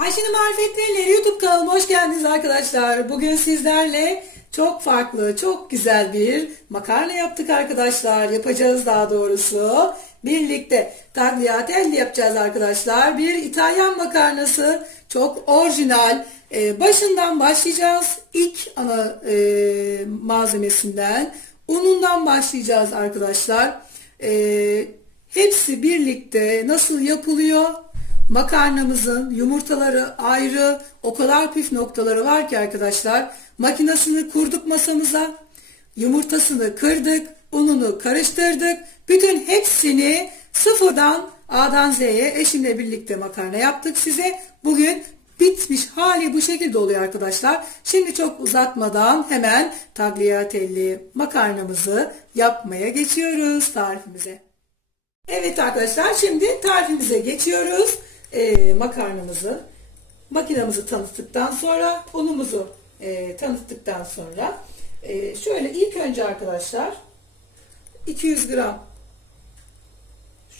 Ayşe'nin Marifetleriyle YouTube kanalıma hoş geldiniz arkadaşlar. Bugün sizlerle çok farklı, çok güzel bir makarna yaptık arkadaşlar. Yapacağız daha doğrusu. Birlikte tagliatelle yapacağız arkadaşlar. Bir İtalyan makarnası. Çok orijinal. Başından başlayacağız. İlk ana malzemesinden. Unundan başlayacağız arkadaşlar. Hepsi birlikte nasıl yapılıyor? Makarnamızın yumurtaları ayrı, o kadar püf noktaları var ki arkadaşlar. Makinesini kurduk masamıza, yumurtasını kırdık, ununu karıştırdık. Bütün hepsini sıfırdan A'dan Z'ye eşimle birlikte makarna yaptık size. Bugün bitmiş hali bu şekilde oluyor arkadaşlar. Şimdi çok uzatmadan hemen tagliatelle makarnamızı yapmaya geçiyoruz tarifimize. Evet arkadaşlar, şimdi tarifimize geçiyoruz. Makarnamızı, makinamızı tanıttıktan sonra, unumuzu tanıttıktan sonra şöyle ilk önce arkadaşlar 200 gram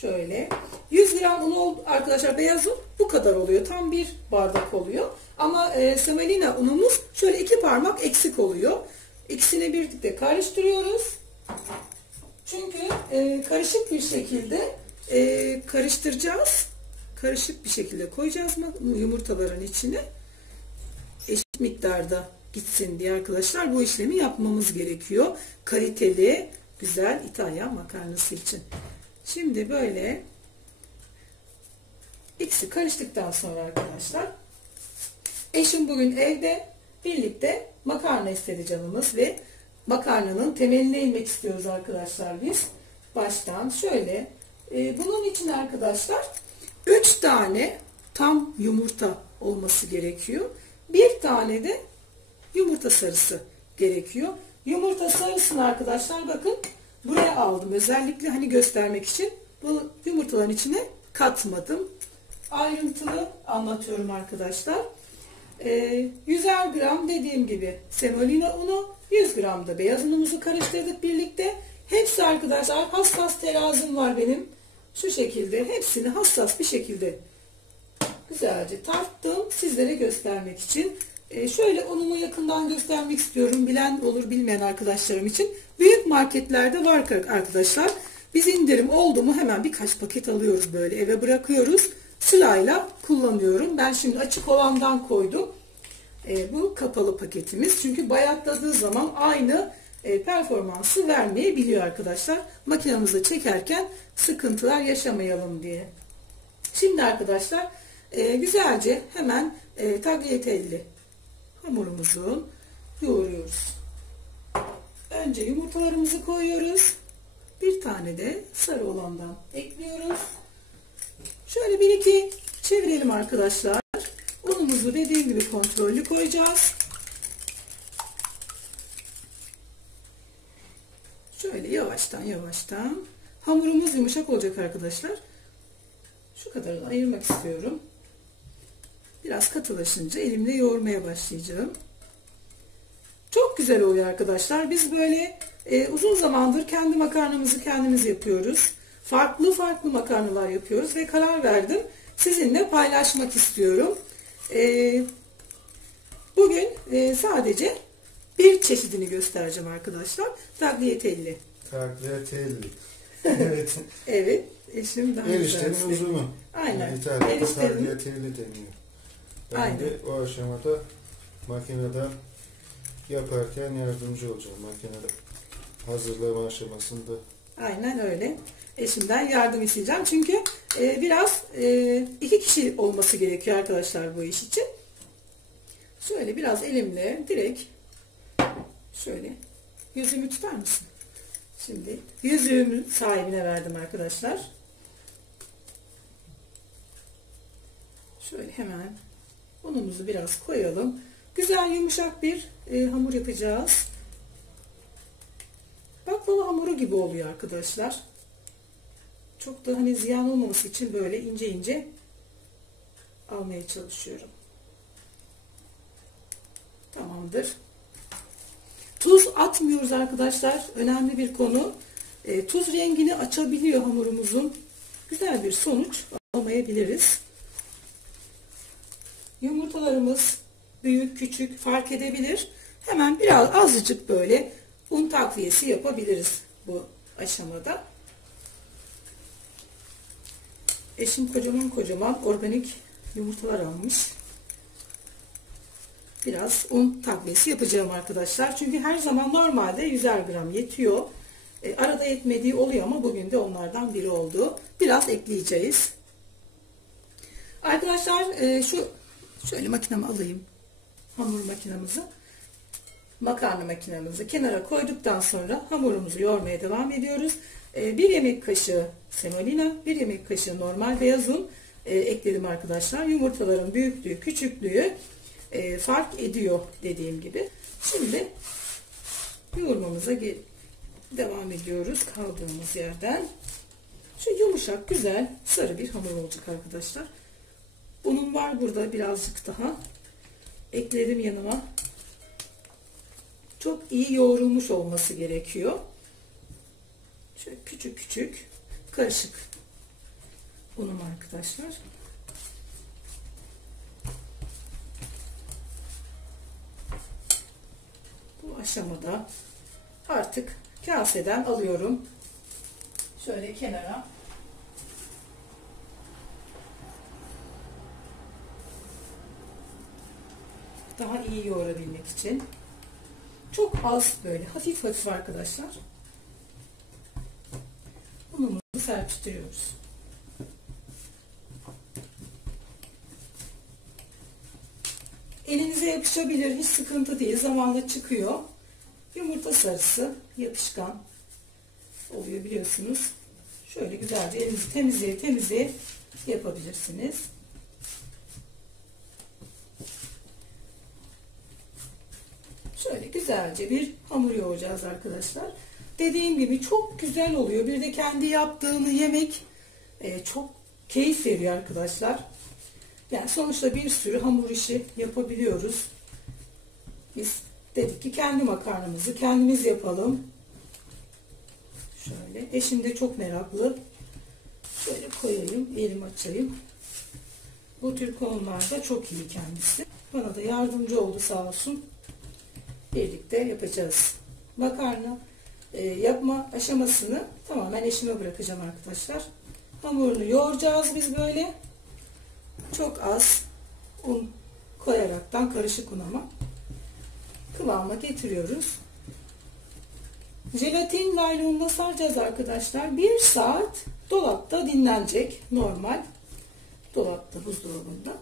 şöyle 100 gram un arkadaşlar, beyaz un bu kadar oluyor. Tam bir bardak oluyor. Ama semolina unumuz şöyle 2 parmak eksik oluyor. İkisini birlikte karıştırıyoruz. Çünkü karışık bir şekilde karıştıracağız. Karışık bir şekilde koyacağız yumurtaların içine. Eşit miktarda gitsin diye arkadaşlar bu işlemi yapmamız gerekiyor. Kaliteli, güzel İtalyan makarnası için. Şimdi böyle ikisi karıştıktan sonra arkadaşlar eşim bugün evde, birlikte makarna istedi canımız ve makarnanın temeline inmek istiyoruz arkadaşlar biz. Baştan şöyle bunun için arkadaşlar 3 tane tam yumurta olması gerekiyor. Bir tane de yumurta sarısı gerekiyor. Yumurta sarısını arkadaşlar bakın buraya aldım. Özellikle hani göstermek için bu yumurtaların içine katmadım. Ayrıntılı anlatıyorum arkadaşlar. 100'er gram dediğim gibi semolina unu, 100 gram da beyaz unumuzu karıştırdık birlikte. Hepsi arkadaşlar hassas terazim var benim. Şu şekilde hepsini hassas bir şekilde güzelce tarttım sizlere göstermek için. Şöyle unumu yakından göstermek istiyorum. Bilen olur, bilmeyen arkadaşlarım için. Büyük marketlerde var arkadaşlar. Biz indirim oldu mu hemen birkaç paket alıyoruz, böyle eve bırakıyoruz. Sırayla kullanıyorum. Ben şimdi açık olandan koydum. Bu kapalı paketimiz. Çünkü bayatladığı zaman aynı performansı vermeyebiliyor arkadaşlar. Makinamızı çekerken sıkıntılar yaşamayalım diye. Şimdi arkadaşlar güzelce hemen tagliatelle hamurumuzu yoğuruyoruz. Önce yumurtalarımızı koyuyoruz. Bir tane de sarı olandan ekliyoruz. Şöyle bir iki çevirelim arkadaşlar. Unumuzu dediğim gibi kontrollü koyacağız. Şöyle yavaştan yavaştan. Hamurumuz yumuşak olacak arkadaşlar. Şu kadarını ayırmak istiyorum. Biraz katılaşınca elimle yoğurmaya başlayacağım. Çok güzel oluyor arkadaşlar. Biz böyle uzun zamandır kendi makarnamızı kendimiz yapıyoruz. Farklı farklı makarnalar yapıyoruz ve karar verdim sizinle paylaşmak istiyorum. Bugün sadece bir çeşidini göstereceğim arkadaşlar. Tagliatelle. Tagliatelle. Evet. Evet. Eşim daha Eriştenin uzunu. Aynen. Yani İtalya'da Eriştenin. tagliatelle deniyor. Ben Aynen. de o aşamada makinede yaparken yardımcı olacağım. Makinede hazırlama aşamasında. Aynen öyle. Eşimden yardım isteyeceğim. Çünkü biraz 2 kişi olması gerekiyor arkadaşlar bu iş için. Şöyle biraz elimle direkt şöyle yüzümü tutar mısın? Şimdi yüzüğümün sahibine verdim arkadaşlar. Şöyle hemen unumuzu biraz koyalım. Güzel yumuşak bir hamur yapacağız. Baklava hamuru gibi oluyor arkadaşlar. Çok da hani ziyan olmaması için böyle ince ince almaya çalışıyorum. Tamamdır. Tuz atmıyoruz arkadaşlar. Önemli bir konu. Tuz rengini açabiliyor hamurumuzun. Güzel bir sonuç alamayabiliriz. Yumurtalarımız büyük küçük fark edebilir. Hemen biraz azıcık böyle un takviyesi yapabiliriz bu aşamada. Eşim kocaman organik yumurtalar almış. Biraz un takviyesi yapacağım arkadaşlar. Çünkü her zaman normalde 100'er gram yetiyor. Arada yetmediği oluyor ama bugün de onlardan biri oldu. Biraz ekleyeceğiz. Arkadaşlar şöyle makinemi alayım. Hamur makinamızı. Makarna makinamızı kenara koyduktan sonra hamurumuzu yoğurmaya devam ediyoruz. 1 yemek kaşığı semolina, 1 yemek kaşığı normal beyaz un ekledim arkadaşlar. Yumurtaların büyüklüğü, küçüklüğü fark ediyor dediğim gibi. Şimdi yoğurmamıza devam ediyoruz kaldığımız yerden. Şu yumuşak, güzel, sarı bir hamur olacak arkadaşlar. Unum var burada birazcık daha. Ekledim yanıma. Çok iyi yoğrulmuş olması gerekiyor. Şöyle küçük küçük karışık unum arkadaşlar. Bu aşamada artık kaseden alıyorum. Şöyle kenara. Daha iyi yoğurabilmek için. Çok az böyle hafif hafif arkadaşlar. Unumuzu serpiştiriyoruz. Elinize yapışabilir, hiç sıkıntı değil. Zamanla çıkıyor. Yumurta sarısı yapışkan oluyor biliyorsunuz. Şöyle güzelce elinizi temizleye yapabilirsiniz. Şöyle güzelce bir hamur yoğuracağız arkadaşlar. Dediğim gibi çok güzel oluyor. Bir de kendi yaptığını yemek çok keyif veriyor arkadaşlar. Yani sonuçta bir sürü hamur işi yapabiliyoruz. Biz dedik ki kendi makarnamızı kendimiz yapalım. Şöyle. Eşim de çok meraklı. Şöyle koyayım, elimi açayım. Bu tür konularda çok iyi kendisi. Bana da yardımcı oldu sağ olsun. Birlikte yapacağız. Makarna yapma aşamasını tamamen eşime bırakacağım arkadaşlar. Hamurunu yoğuracağız biz böyle. Çok az un koyaraktan, karışık un ama, kıvama getiriyoruz. Jelatin naylonuna saracağız arkadaşlar. 1 saat dolapta dinlenecek. Normal dolapta, buzdolabında.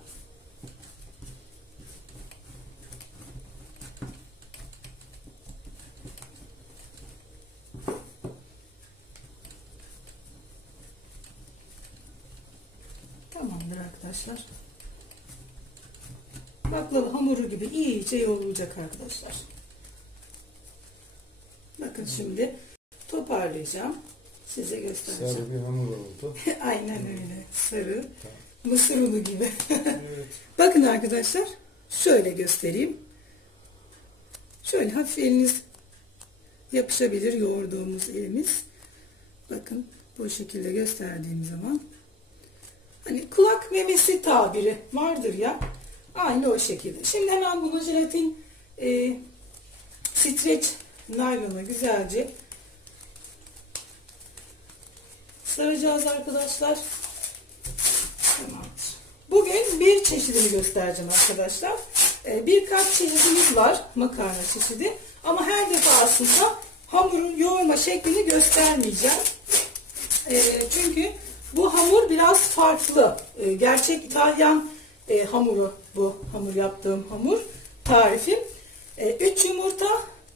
Tamamdır arkadaşlar. Baklava hamuru gibi iyice yoğrulacak arkadaşlar. Bakın şimdi toparlayacağım. Size göstereceğim. Sarı bir hamur oldu. Aynen öyle. Sarı. Mısır unu gibi. Evet. Bakın arkadaşlar. Şöyle göstereyim. Şöyle hafif eliniz yapışabilir, yoğurduğumuz elimiz. Bakın bu şekilde gösterdiğim zaman. Hani kulak memesi tabiri vardır ya. Aynı o şekilde. Şimdi hemen bunu jelatin streç naylona güzelce saracağız arkadaşlar. Tamamdır. Bugün bir çeşidini göstereceğim arkadaşlar. Birkaç çeşidimiz var, makarna çeşidi. Ama her defasında hamurun yoğurma şeklini göstermeyeceğim. Çünkü bu hamur biraz farklı. Gerçek İtalyan hamuru bu. Hamur yaptığım hamur tarifim. 3 yumurta,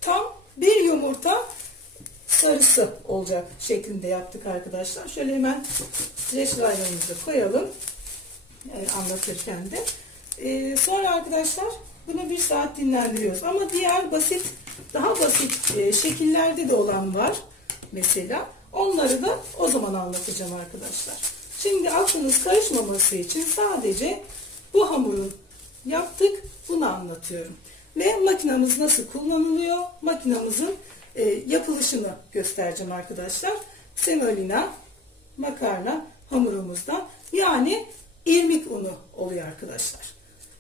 tam 1 yumurta sarısı olacak şeklinde yaptık arkadaşlar. Şöyle hemen streç naylonumuzu koyalım. Anlatırken de. Sonra arkadaşlar bunu 1 saat dinlendiriyoruz. Ama diğer basit, daha basit şekillerde de olan var. Mesela onları da o zaman anlatacağım arkadaşlar. Şimdi aklınız karışmaması için sadece bu hamurun yaptık, bunu anlatıyorum. Ve makinamız nasıl kullanılıyor? Makinamızın yapılışını göstereceğim arkadaşlar. Semolina makarna hamurumuzdan, yani irmik unu oluyor arkadaşlar.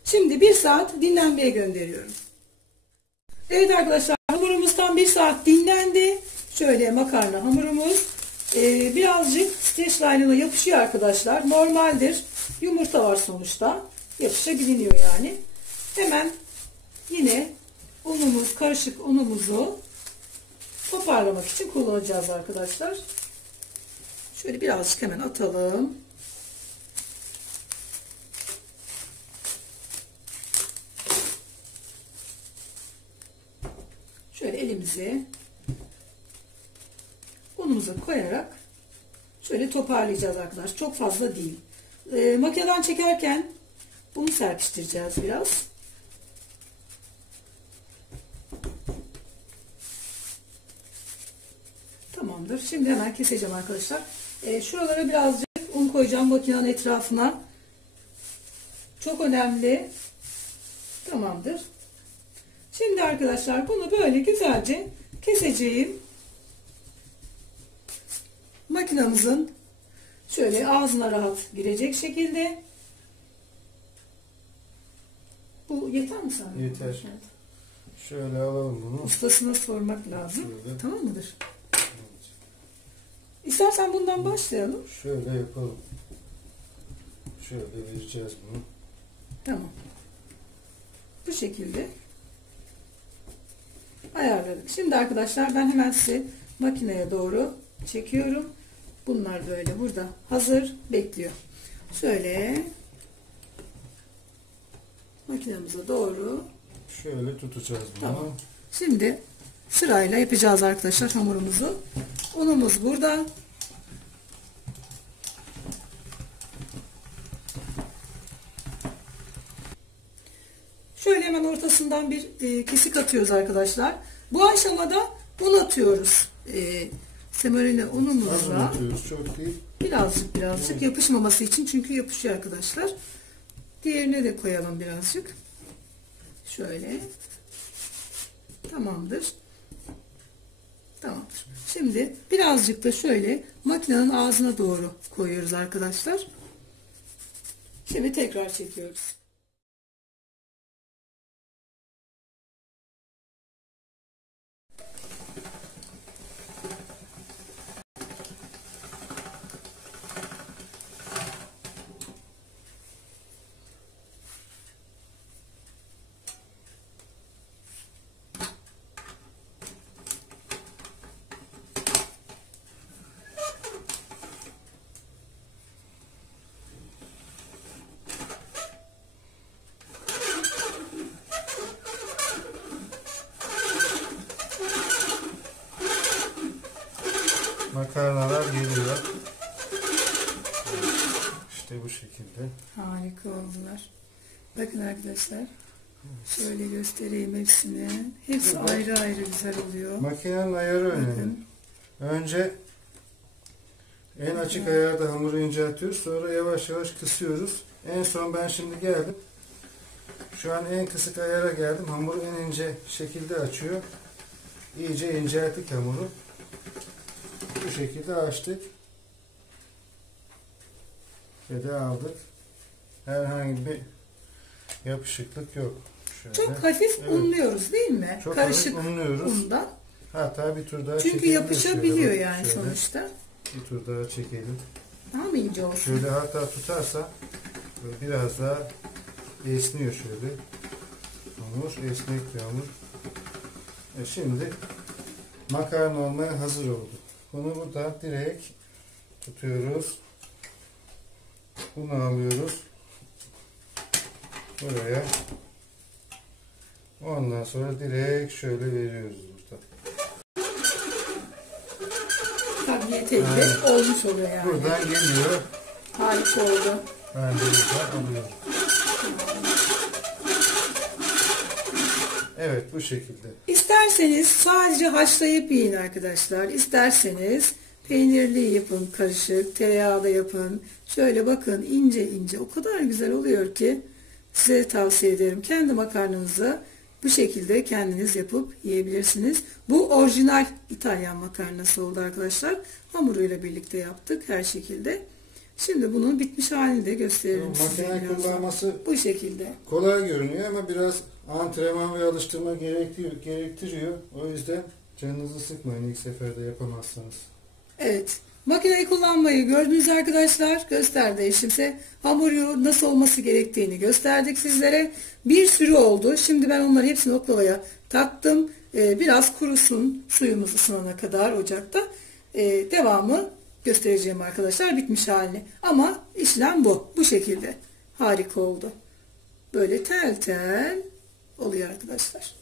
Şimdi 1 saat dinlenmeye gönderiyorum. Evet arkadaşlar, hamurumuzdan 1 saat dinlendi. Şöyle makarna hamurumuz. Birazcık streç line'ına yapışıyor arkadaşlar. Normaldir. Yumurta var sonuçta. Yapışabiliyor yani. Hemen yine unumuz, karışık unumuzu toparlamak için kullanacağız arkadaşlar. Şöyle birazcık hemen atalım. Şöyle elimizi unumuza koyarak şöyle toparlayacağız arkadaşlar. Çok fazla değil. Makineden çekerken bunu serpiştireceğiz biraz. Tamamdır. Şimdi hemen keseceğim arkadaşlar. Şuralara birazcık un koyacağım makinenin etrafına. Çok önemli. Tamamdır. Şimdi arkadaşlar bunu böyle güzelce keseceğim. Makinamızın şöyle ağzına rahat girecek şekilde. Bu yeter mi sana? Yeter. Şöyle alalım bunu. Ustasına sormak lazım. Şöyle. Tamam mıdır? Evet. İstersen bundan başlayalım. Şöyle yapalım. Şöyle vereceğiz bunu. Tamam. Bu şekilde ayarladık. Şimdi arkadaşlar ben hemen size makineye doğru çekiyorum. Bunlar böyle burada hazır bekliyor. Şöyle makinemize doğru şöyle tutacağız bunu. Tamam. Şimdi sırayla yapacağız arkadaşlar hamurumuzu. Unumuz burada. Şöyle hemen ortasından bir kesik atıyoruz arkadaşlar. Bu aşamada un atıyoruz. Semolina Az unumuzla atıyoruz, çok değil. birazcık Evet. yapışmaması için, çünkü yapışıyor arkadaşlar. Diğerine de koyalım birazcık. Şöyle. Tamamdır. Tamamdır. Şimdi birazcık da şöyle makinenin ağzına doğru koyuyoruz arkadaşlar. Şimdi tekrar çekiyoruz. Makarnalar geliyor. İşte bu şekilde. Harika oldular. Bakın arkadaşlar. Şöyle göstereyim hepsini. Hepsi ayrı ayrı güzel oluyor. Makinenin ayarı önemli. Bakın. Önce en açık ayarda hamuru inceltiyoruz. Sonra yavaş yavaş kısıyoruz. En son ben şimdi geldim. Şu an en kısık ayara geldim. Hamuru en ince şekilde açıyor. İyice incelttik hamuru. Bu şekilde açtık. Ve de aldık. Herhangi bir yapışıklık yok. Şöyle. Çok hafif Evet. unluyoruz değil mi? Çok Karışık hafif unluyoruz. undan. Hatta bir tur daha Çünkü çekelim. yapışabiliyor Şöyle, yani şöyle. sonuçta. Bir tur daha çekelim. Daha mı ince olsun? Şöyle hatta tutarsa böyle biraz daha esniyor şöyle. Hamur esnek bir hamur. Şimdi makarna olmaya hazır oldu. Bunu burada direkt tutuyoruz. Bunu alıyoruz. Buraya. Ondan sonra direkt şöyle veriyoruz burada. Tabii yeterli olmuş oluyor yani. Buradan geliyor. Harika oldu. Ben de buradan alıyorum. Evet, bu şekilde. İsterseniz sadece haşlayıp yiyin arkadaşlar. İsterseniz peynirli yapın, karışık, tereyağı da yapın. Şöyle bakın, ince ince o kadar güzel oluyor ki size tavsiye ederim. Kendi makarnanızı bu şekilde kendiniz yapıp yiyebilirsiniz. Bu orijinal İtalyan makarnası oldu arkadaşlar. Hamuruyla birlikte yaptık her şekilde. Şimdi bunun bitmiş halini de gösterelim size Makine birazdan. kullanması Bu şekilde. kolay görünüyor ama biraz antrenman ve alıştırma gerektiriyor. O yüzden canınızı sıkmayın ilk seferde yapamazsanız. Evet. Makineyi kullanmayı gördünüz arkadaşlar. Gösterdi eşimse. Hamuru nasıl olması gerektiğini gösterdik sizlere. Bir sürü oldu. Şimdi ben onları hepsini oklavaya taktım. Biraz kurusun suyumuz ısınana kadar ocakta. Devamı göstereceğim arkadaşlar bitmiş halini. Ama işlem bu. Bu şekilde. Harika oldu. Böyle tel tel oluyor arkadaşlar.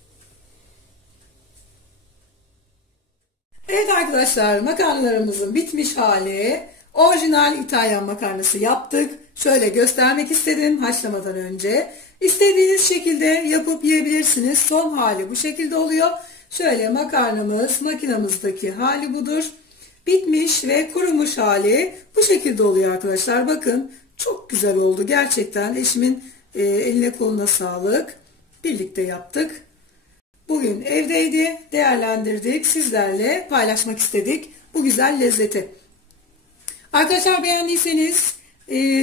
Evet arkadaşlar, makarnalarımızın bitmiş hali. Orijinal İtalyan makarnası yaptık. Şöyle göstermek istedim haşlamadan önce. İstediğiniz şekilde yapıp yiyebilirsiniz. Son hali bu şekilde oluyor. Şöyle makarnamız makinamızdaki hali budur. Bitmiş ve kurumuş hali bu şekilde oluyor arkadaşlar. Bakın çok güzel oldu gerçekten. Eşimin eline koluna sağlık. Birlikte yaptık. Bugün evdeydi, değerlendirdik, sizlerle paylaşmak istedik bu güzel lezzeti. Arkadaşlar beğendiyseniz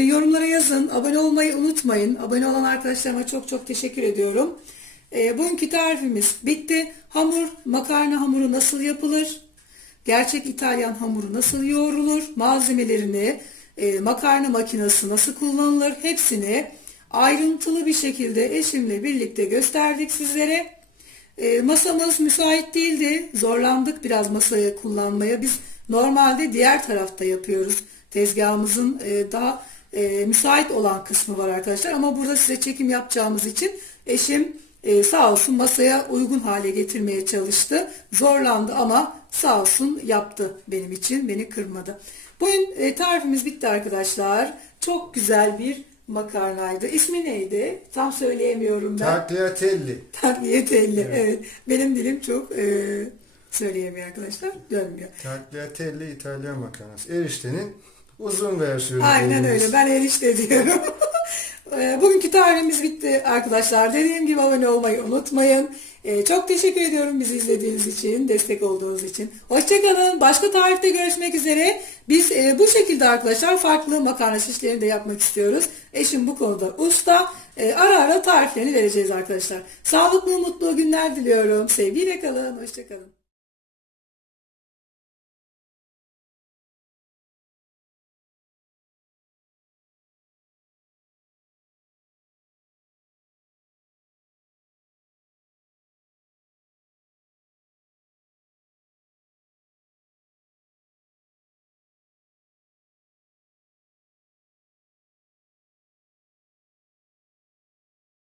yorumlara yazın, abone olmayı unutmayın. Abone olan arkadaşlarıma çok çok teşekkür ediyorum. Bugünkü tarifimiz bitti. Makarna hamuru nasıl yapılır? Gerçek İtalyan hamuru nasıl yoğrulur? Malzemelerini, makarna makinesi nasıl kullanılır? Hepsini ayrıntılı bir şekilde eşimle birlikte gösterdik sizlere. Masamız müsait değildi. Zorlandık biraz masayı kullanmaya. Biz normalde diğer tarafta yapıyoruz. Tezgahımızın daha müsait olan kısmı var arkadaşlar. Ama burada size çekim yapacağımız için eşim sağ olsun masaya uygun hale getirmeye çalıştı. Zorlandı ama sağ olsun yaptı benim için. Beni kırmadı. Bugün tarifimiz bitti arkadaşlar. Çok güzel bir makarnaydı. İsmi neydi? Tam söyleyemiyorum ben. Tagliatelle. Tagliatelle. Evet. Benim dilim çok söyleyemiyor arkadaşlar. Dönmüyor. Tagliatelle İtalyan makarnası. Eriştenin uzun versiyonu. Aynen öyle. Ben erişte diyorum. Bugünkü tarifimiz bitti arkadaşlar. Dediğim gibi abone olmayı unutmayın. Çok teşekkür ediyorum bizi izlediğiniz için, destek olduğunuz için. Hoşçakalın. Başka tarifte görüşmek üzere. Biz bu şekilde arkadaşlar farklı makarna şişlerini de yapmak istiyoruz. Eşim bu konuda usta. Ara ara tariflerini vereceğiz arkadaşlar. Sağlıklı, mutlu günler diliyorum. Sevgiyle kalın. Hoşçakalın.